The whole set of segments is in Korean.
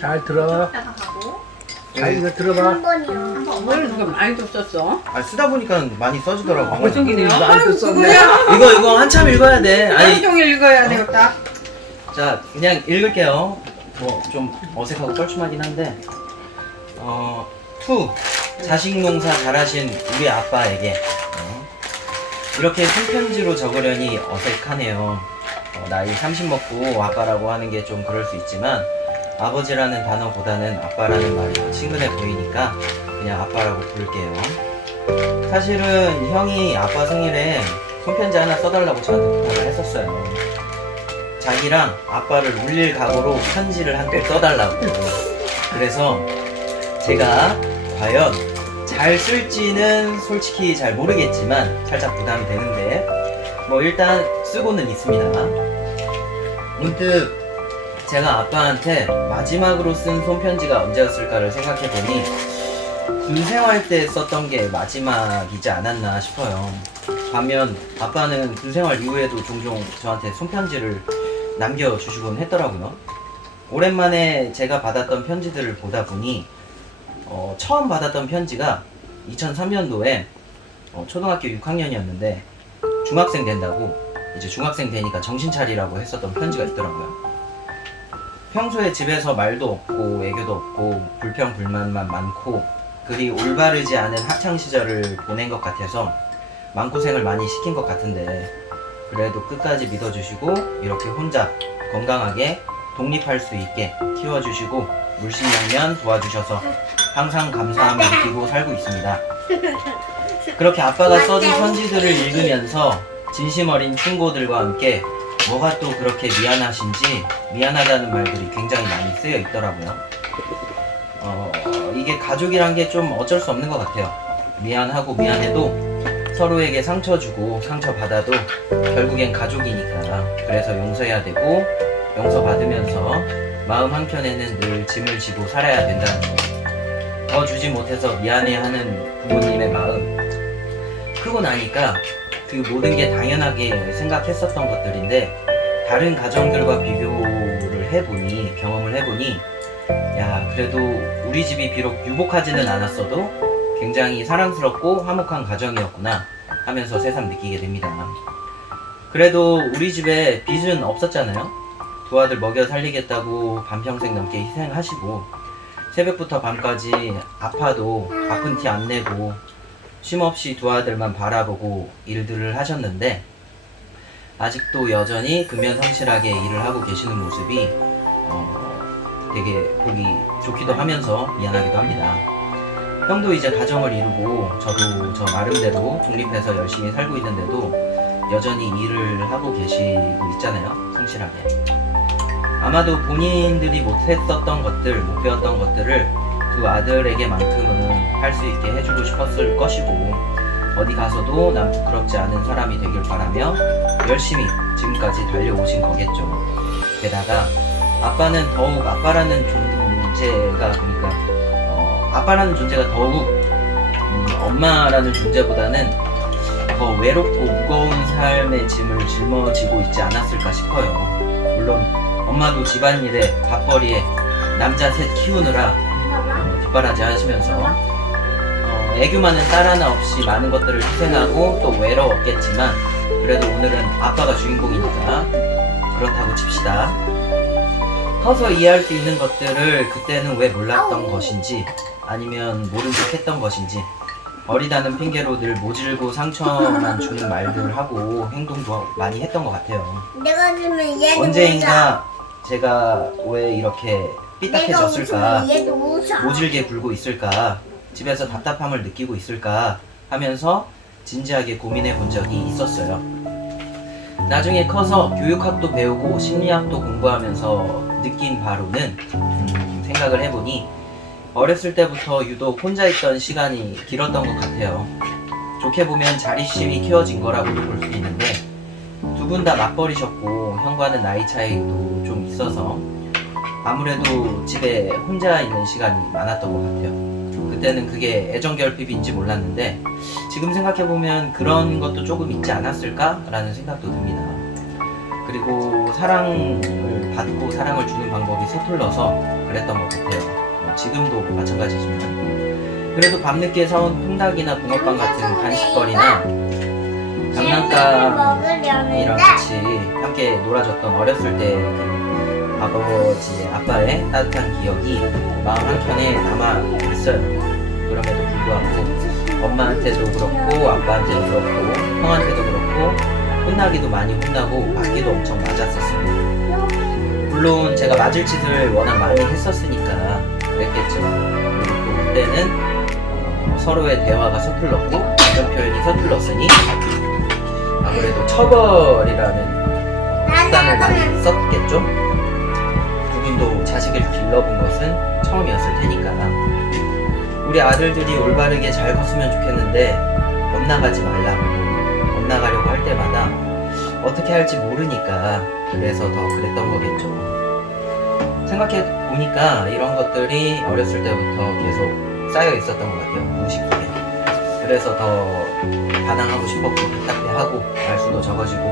잘 들어. 다가 하고. 잘 이거 들어봐. 한 번이요. 한번 엄마를 누가 많이 줬었어. 아 쓰다 보니까 많이 써지더라고. 벌써 기네요. 많이 썼네. 이거 한참 읽어야 돼. 하루 아니 종일 읽어야 되겠다. 자 그냥 읽을게요. 뭐 좀 어색하고 뻘쭘하긴 한데 투 자식 농사 잘하신 우리 아빠에게 이렇게 손편지로 적으려니 어색하네요. 나이 30 먹고 아빠라고 하는 게 좀 그럴 수 있지만 아버지라는 단어보다는 아빠라는 말이 더 친근해 보이니까 그냥 아빠라고 부를게요. 사실은 형이 아빠 생일에 손편지 하나 써달라고 저한테 부탁을 했었어요. 자기랑 아빠를 울릴 각오로 편지를 한 통 써달라고. 그래서 제가 과연 잘 쓸지는 솔직히 잘 모르겠지만 살짝 부담이 되는데 뭐 일단 쓰고는 있습니다. 문득 제가 아빠한테 마지막으로 쓴 손편지가 언제였을까를 생각해보니 군 생활 때 썼던 게 마지막이지 않았나 싶어요. 반면 아빠는 군 생활 이후에도 종종 저한테 손편지를 남겨주시곤 했더라고요. 오랜만에 제가 받았던 편지들을 보다 보니 처음 받았던 편지가 2003년도에 초등학교 6학년이었는데 중학생 된다고 이제 중학생 되니까 정신 차리라고 했었던 편지가 있더라고요. 평소에 집에서 말도 없고 애교도 없고 불평불만만 많고 그리 올바르지 않은 학창시절을 보낸 것 같아서 마음고생을 많이 시킨 것 같은데 그래도 끝까지 믿어주시고 이렇게 혼자 건강하게 독립할 수 있게 키워주시고 물심양면 도와주셔서 항상 감사함을 느끼고 살고 있습니다. 그렇게 아빠가 써준 편지들을 읽으면서 진심 어린 충고들과 함께 뭐가 또 그렇게 미안하신지 미안하다는 말들이 굉장히 많이 쓰여 있더라고요. 이게 가족이란 게 좀 어쩔 수 없는 것 같아요. 미안하고 미안해도 서로에게 상처 주고 상처 받아도 결국엔 가족이니까 그래서 용서해야 되고 용서받으면서 마음 한켠에는 늘 짐을 지고 살아야 된다는 거. 더 주지 못해서 미안해하는 부모님의 마음 크고 나니까 그 모든 게 당연하게 생각했었던 것들인데 다른 가정들과 비교를 해보니 경험을 해보니 야 그래도 우리 집이 비록 유복하지는 않았어도 굉장히 사랑스럽고 화목한 가정이었구나 하면서 새삼 느끼게 됩니다. 그래도 우리 집에 빚은 없었잖아요. 두 아들 먹여 살리겠다고 반평생 넘게 희생하시고 새벽부터 밤까지 아파도 아픈 티 안 내고 쉼없이 두 아들만 바라보고 일들을 하셨는데 아직도 여전히 근면성실하게 일을 하고 계시는 모습이 되게 보기 좋기도 하면서 미안하기도 합니다. 형도 이제 가정을 이루고 저도 저 나름대로 독립해서 열심히 살고 있는데도 여전히 일을 하고 계시고 있잖아요. 성실하게. 아마도 본인들이 못했었던 것들, 못 배웠던 것들을 두 아들에게만큼은 할 수 있게 해주고 싶었을 것이고 어디 가서도 남 부끄럽지 않은 사람이 되길 바라며 열심히 지금까지 달려오신 거겠죠. 게다가 아빠는 더욱 아빠라는 존재가 그러니까 아빠라는 존재가 더욱 엄마라는 존재보다는 더 외롭고 무거운 삶의 짐을 짊어지고 있지 않았을까 싶어요. 물론 엄마도 집안일에 밥벌이에 남자 셋 키우느라 뒷바라지 하시면서 애교 많은 딸 하나 없이 많은 것들을 희생하고 또 외로웠겠지만 그래도 오늘은 아빠가 주인공이니까 그렇다고 칩시다. 커서 이해할 수 있는 것들을 그때는 왜 몰랐던 것인지 아니면 모른 척 했던 것인지 어리다는 핑계로 늘 모질고 상처만 주는 말들을 하고 행동도 많이 했던 것 같아요. 내가 주면 얘도 언제인가 제가 왜 이렇게 삐딱해졌을까, 얘도 웃어. 모질게 굴고 있을까, 집에서 답답함을 느끼고 있을까 하면서 진지하게 고민해 본 적이 있었어요. 나중에 커서 교육학도 배우고 심리학도 공부하면서 느낀 바로는 생각을 해보니 어렸을 때부터 유독 혼자 있던 시간이 길었던 것 같아요. 좋게 보면 자립심이 키워진 거라고도 볼 수 있는데 두 분 다 맞벌이셨고 형과는 나이 차이도 좀 있어서 아무래도 집에 혼자 있는 시간이 많았던 것 같아요. 그때는 그게 애정결핍인지 몰랐는데 지금 생각해보면 그런 것도 조금 있지 않았을까? 라는 생각도 듭니다. 그리고 사랑을 받고 사랑을 주는 방법이 서툴러서 그랬던 것 같아요. 지금도 마찬가지지만. 그래도 밤늦게 사온 통닭이나 붕어빵 같은 간식거리나 장난감이랑 같이 함께 놀아줬던 어렸을 때 그 아버지, 아빠의 따뜻한 기억이 마음 한켠에 남아 있어요. 그럼에도 불구하고 엄마한테도 그렇고 아빠한테도 그렇고 형한테도 그렇고 혼나기도 많이 혼나고 맞기도 엄청 맞았었어요. 물론 제가 맞을 짓을 워낙 많이 했었으니까 그랬겠죠. 그리고 또 그때는 서로의 대화가 서툴렀고 감정 표현이 서툴렀으니 아무래도 처벌이라는 수단을 많이 썼겠죠. 두 분도 자식을 길러본 것은 처음이었을 테니까 우리 아들들이 올바르게 잘 컸으면 좋겠는데 엇나가지 말라고 엇나가려고 할 때마다 어떻게 할지 모르니까 그래서 더 그랬던 거겠죠. 생각해 보니까 이런 것들이 어렸을 때부터 계속 쌓여 있었던 것 같아요. 무의식하게. 그래서 더 반항하고 싶었고 답답해하고 말수도 적어지고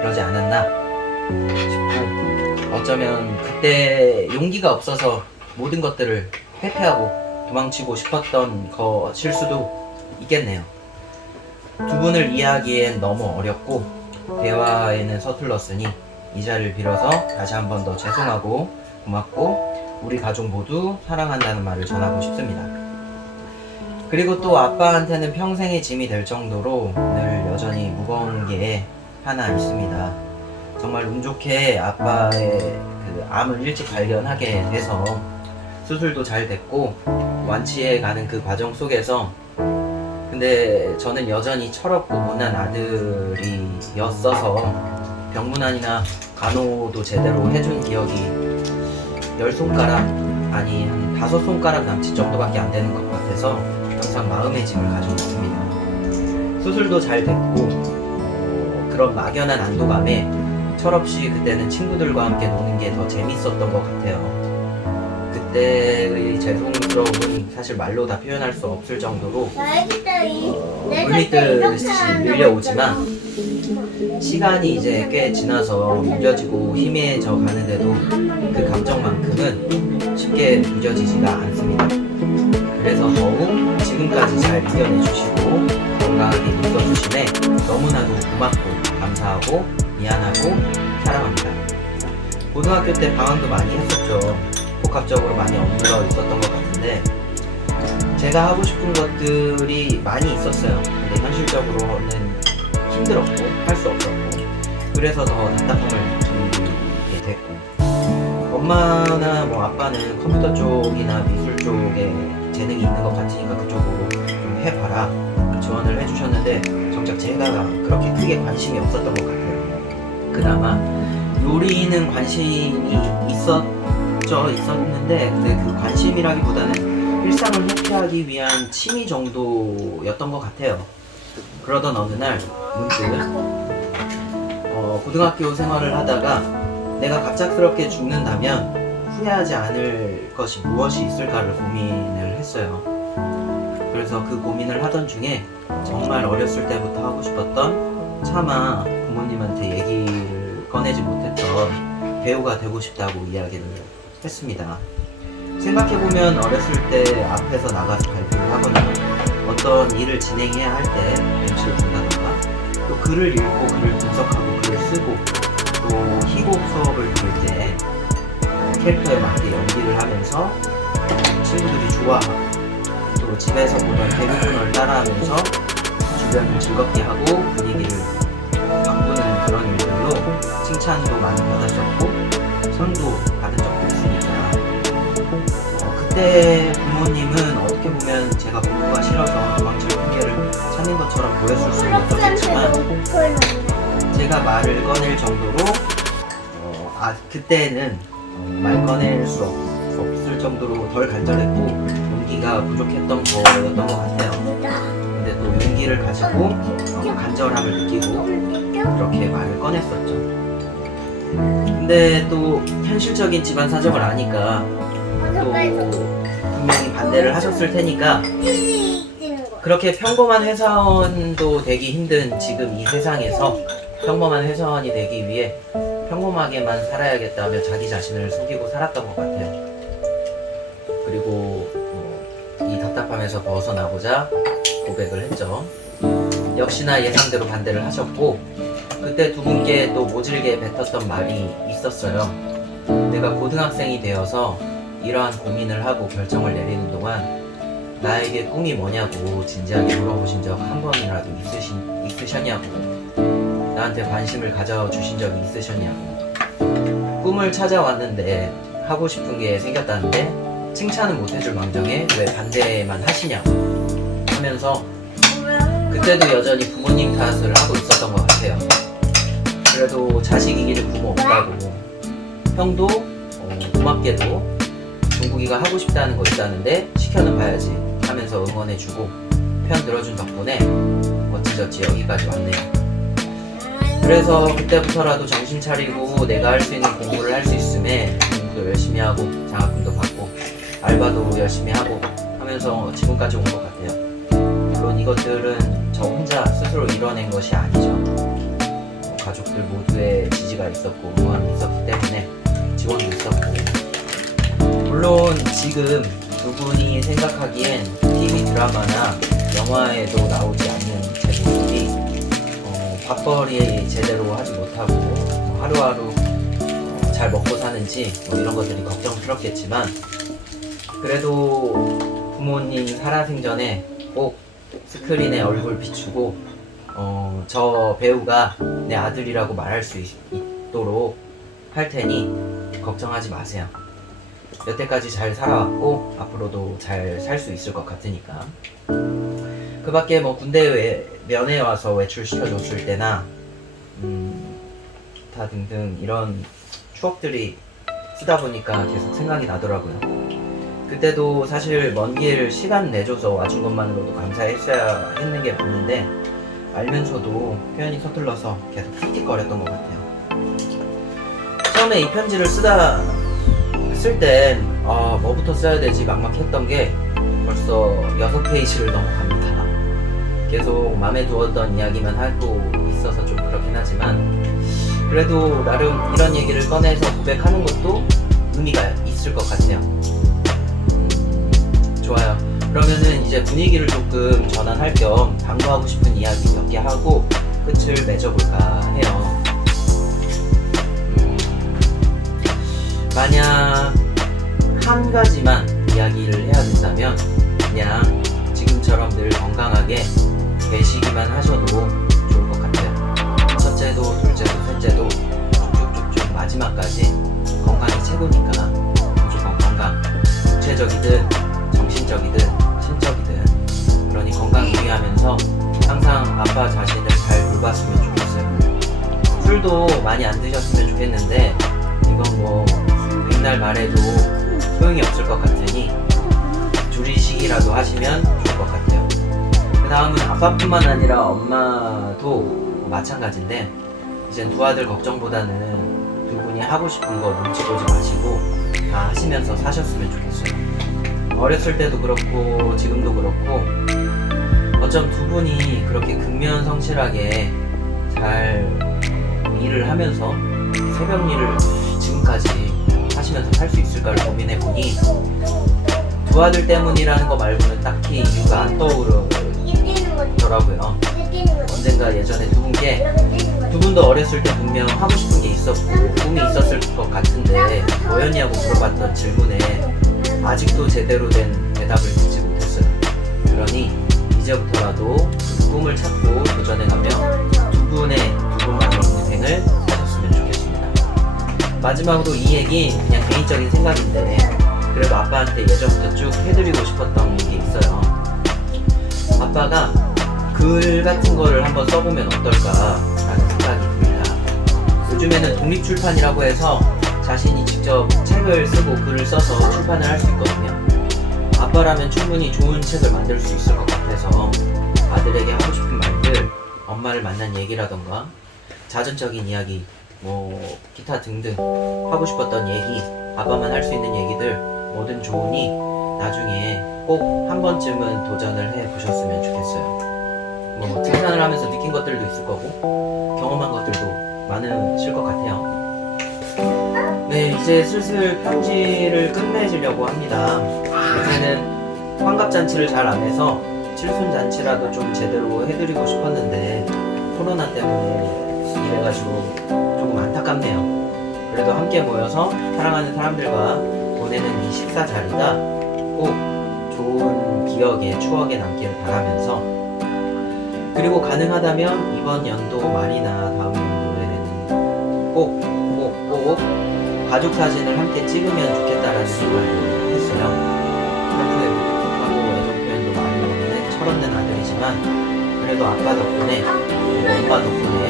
그러지 않았나 싶고 어쩌면 그때 용기가 없어서 모든 것들을 회피하고 도망치고 싶었던 것일 수도 있겠네요. 두 분을 이해하기엔 너무 어렵고 대화에는 서툴렀으니 이 자리를 빌어서 다시 한 번 더 죄송하고 고맙고 우리 가족 모두 사랑한다는 말을 전하고 싶습니다. 그리고 또 아빠한테는 평생의 짐이 될 정도로 늘 여전히 무거운 게 하나 있습니다. 정말 운 좋게 아빠의 그 암을 일찍 발견하게 돼서 수술도 잘 됐고 완치해 가는 그 과정 속에서 근데 저는 여전히 철없고 못난 아들이었어서 병문안이나 간호도 제대로 해준 기억이 10손가락 아니 한 5손가락 남짓 정도밖에 안 되는 것 같아서 항상 마음의 짐을 가지고 있습니다. 수술도 잘 됐고 그런 막연한 안도감에 철없이 그때는 친구들과 함께 노는 게 더 재밌었던 것 같아요. 그때의 죄송스러움은 사실 말로 다 표현할 수 없을 정도로 물밀듯이 밀려오지만 시간이 이제 꽤 지나서 무뎌지고 희미해져 가는데도 그 감정만큼은 쉽게 무뎌지지가 않습니다. 그래서 더욱 지금까지 잘 이겨내 주시고 건강하게 있어주심에 너무나도 고맙고 감사하고 미안하고 사랑합니다. 고등학교 때 방황도 많이 했었죠. 복합적으로 많이 얽물어 있었던 것 같은데 제가 하고 싶은 것들이 많이 있었어요. 근데 현실적으로는 힘들었고 할 수 없었고 그래서 더 답답함을 느끼게 됐고 엄마나 뭐 아빠는 컴퓨터 쪽이나 미술 쪽에 재능이 있는 것 같으니까 그쪽으로 좀 해봐라 지원을 해주셨는데 정작 제가 그렇게 크게 관심이 없었던 것 같아요. 그나마 요리는 관심이 있었는데 근데 그 관심이라기보다는 일상을 회피하기 위한 취미 정도였던 것 같아요. 그러던 어느 날 문득 고등학교 생활을 하다가 내가 갑작스럽게 죽는다면 후회하지 않을 것이 무엇이 있을까를 고민을 했어요. 그래서 그 고민을 하던 중에 정말 어렸을 때부터 하고 싶었던 차마 부모님한테 얘기를 꺼내지 못했던 배우가 되고 싶다고 이야기를 했습니다. 생각해보면 어렸을 때 앞에서 나가서 발표를 하거나 어떤 일을 진행해야 할 때 MC를 본다던가 또 글을 읽고 글을 분석하고 글을 쓰고 또 희곡 수업을 들을 때 캐릭터에 맞게 연기를 하면서 친구들이 좋아하고 또 집에서 보던 개그 코너를 따라하면서 주변을 즐겁게 하고 분위기를 바꾸는 그런 일들로 칭찬도 많이 받았었고 상도 받은 적도 있으니까 그때 부모님은 어떻게 보면 제가 공부가 싫어서 도망칠 핑계를 찾는 것처럼 보였을 수도 있었겠지만 제가 말을 꺼낼 정도로 그때는 말 꺼낼 수 없을 정도로 덜 간절했고 용기가 부족했던 거였던 것 같아요. 근데 또 용기를 가지고 간절함을 느끼고 그렇게 말을 꺼냈었죠. 근데 또 현실적인 집안 사정을 아니까 또 분명히 반대를 하셨을 테니까 그렇게 평범한 회사원도 되기 힘든 지금 이 세상에서 평범한 회사원이 되기 위해 평범하게만 살아야겠다며 자기 자신을 속이고 살았던 것 같아요. 그리고 이 답답함에서 벗어나고자 고백을 했죠. 역시나 예상대로 반대를 하셨고, 그때 두 분께 또 모질게 뱉었던 말이 있었어요. 내가 고등학생이 되어서 이러한 고민을 하고 결정을 내리는 동안 나에게 꿈이 뭐냐고 진지하게 물어보신 적 한 번이라도 있으셨냐고, 나한테 관심을 가져주신 적이 있으셨냐고, 꿈을 찾아왔는데 하고 싶은 게 생겼다는데 칭찬은 못해줄 망정에 왜 반대만 하시냐고 하면서 그때도 여전히 부모님 탓을 하고 있었던 것 같아요. 그래도 자식 이기는 부모 없다고, 형도 고맙게도 종국이가 하고 싶다는 거 있다는데 시켜는 봐야지 하면서 응원해주고 편 들어준 덕분에 어찌저찌 여기까지 왔네요. 그래서 그때부터라도 정신 차리고 내가 할 수 있는 공부를 할 수 있음에 공부도 열심히 하고 장학금도 받고 알바도 열심히 하고 하면서 지금까지 온 것 같아요. 물론 이것들은 저 혼자 스스로 이뤄낸 것이 아니죠. 가족들 모두의 지지가 있었고 응원이 있었기 때문에 지원도 있었고, 물론 지금 두 분이 생각하기엔 TV 드라마나 영화에도 나오지 않는 제 모습이 밥벌이 제대로 하지 못하고 하루하루 잘 먹고 사는지 이런 것들이 걱정스럽겠지만, 그래도 부모님 살아생전에 꼭 스크린에 얼굴 비추고 저 배우가 내 아들이라고 말할 수 있도록 할 테니 걱정하지 마세요. 여태까지 잘 살아왔고 앞으로도 잘 살 수 있을 것 같으니까. 그 밖에 군대 면회 와서 외출시켜줬을 때나 다 등등 이런 추억들이 쓰다 보니까 계속 생각이 나더라고요. 그때도 사실 먼 길 시간 내줘서 와준 것만으로도 감사했어야 했는 게 맞는데 알면서도 표현이 서툴러서 계속 틱틱거렸던 것 같아요. 처음에 이 편지를 쓸 땐 뭐부터 써야 되지 막막했던 게 벌써 6페이지를 넘어갑니다. 계속 마음에 두었던 이야기만 하고 있어서 좀 그렇긴 하지만, 그래도 나름 이런 얘기를 꺼내서 고백하는 것도 의미가 있을 것 같아요. 좋아요. 그러면은 이제 분위기를 조금 전환할 겸 당부하고 싶은 이야기 몇 개 하고 끝을 맺어볼까 해요. 만약 한 가지만 이야기를 해야 된다면 그냥 지금처럼 늘 건강하게 계시기만 하셔도 좋을 것 같아요. 첫째도 둘째도 셋째도 쭉쭉쭉쭉 마지막까지 건강이 최고니까 무조건 건강, 육체적이든 정신적이든 신적이든, 그러니 건강 유의하면서 항상 아빠 자신을 잘 돌봤으면 좋겠어요. 술도 많이 안 드셨으면 좋겠는데 이건 백날 말해도 소용이 없을 것 같으니 줄이시기라도 하시면 좋을 것 같아요. 그 다음은 아빠뿐만 아니라 엄마도 마찬가지인데, 이젠 두 아들 걱정보다는 두 분이 하고 싶은 거 눈치 보지 마시고 다 하시면서 사셨으면 좋겠어요. 어렸을 때도 그렇고 지금도 그렇고 어쩜 두 분이 그렇게 근면성실하게 잘 일을 하면서 새벽 일을 지금까지 하시면서 살 수 있을까를 고민해보니 두 아들 때문이라는 거 말고는 딱히 이유가 안 떠오르더라고요. 언젠가 예전에 두 분도 어렸을 때 분명 하고 싶은 게 있었고 꿈이 있었을 것 같은데 뭐였냐고 물어봤던 질문에 아직도 제대로 된 대답을 듣지 못했어요. 그러니 이제부터라도 그 꿈을 찾고 도전해가며 두 분만의 인생을 사셨으면 좋겠습니다. 마지막으로 이 얘기 그냥 개인적인 생각인데 그래도 아빠한테 예전부터 쭉 해드리고 싶었던 게 있어요. 아빠가 글 같은 거를 한번 써보면 어떨까라는 생각이 듭니다. 요즘에는 독립출판이라고 해서 자신이 직접 책을 쓰고 글을 써서 출판을 할 수 있거든요. 아빠라면 충분히 좋은 책을 만들 수 있을 것 같아서 아들에게 하고 싶은 말들, 엄마를 만난 얘기라던가 자전적인 이야기, 기타 등등 하고 싶었던 얘기, 아빠만 할 수 있는 얘기들 뭐든 좋으니 나중에 꼭 한 번쯤은 도전을 해보셨으면 좋겠어요. 뭐 등산을 하면서 느낀 것들도 있을 거고 경험한 것들도 많으실 것 같아요. 네, 이제 슬슬 편지를 끝내주려고 합니다. 요새는 환갑잔치를 잘 안 해서 칠순잔치라도 좀 제대로 해드리고 싶었는데 코로나 때문에 이래가지고 조금 안타깝네요. 그래도 함께 모여서 사랑하는 사람들과 보내는 이 식사 자리가 꼭 좋은 기억에 추억에 남기를 바라면서, 그리고 가능하다면 이번 연도 말이나 다음 연도에는 꼭 가족 사진을 함께 찍으면 좋겠다라는 생각을 했어요. 평소에 무뚝뚝하고 애정 표현도 많이 없는 철없는 아들이지만 그래도 아빠 덕분에 그리고 엄마 덕분에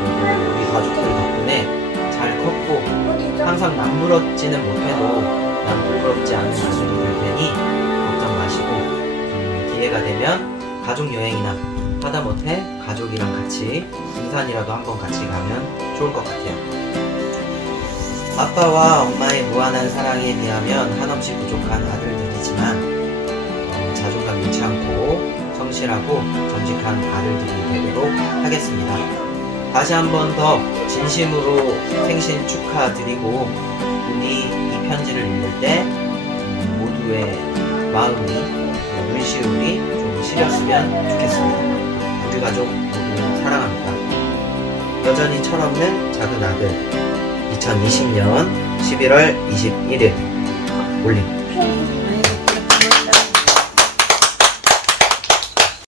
그리고 우리 가족들 덕분에 잘 컸고 항상 남부럽지는 못해도 난 부끄럽지 않은 가족이 될 테니 걱정 마시고 기회가 되면 가족 여행이나 하다못해 가족이랑 같이 등산이라도 한번 같이 가면 좋을 것 같아요. 아빠와 엄마의 무한한 사랑에 비하면 한없이 부족한 아들들이지만 자존감 잃지 않고 성실하고 정직한 아들들이 되도록 하겠습니다. 다시 한 번 더 진심으로 생신 축하드리고 우리 이 편지를 읽을 때 모두의 마음이 눈시울이 좀 시렸으면 좋겠습니다. 우리 가족 모두 사랑합니다. 여전히 철없는 작은 아들 2020년 11월 21일 올림.